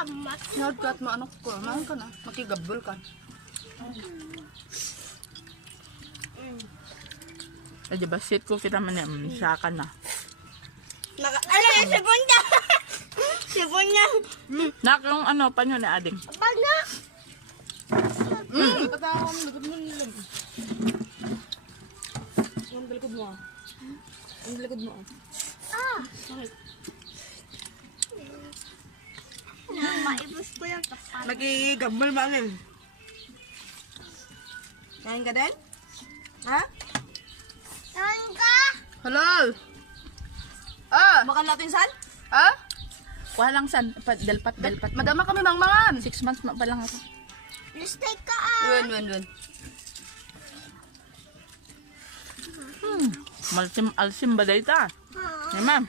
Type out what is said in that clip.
kamat. Nagkat mo ano ko, mahal ka na. Makigabol ka. Ay, diba, sit ko kita man siya ka na. Ano yung sipon niya? Sipon niya. Nak, yung ano, panyo ni Ading. Pag na. Patawam, lagod mo nilang. Ang dalikod mo. Ang dalikod mo. Maibos ko yung tapat. Nakigabol ba ngayon? Kain ka din? Ha? Saan ka? Halal! Ah! Makan natin san? Ah? Kuha lang san, dalpat. Madama kami mangmangan. 6 months pa lang ako. Mistake ka ah. Wen. Alsim ba dahil ta? Ma'am.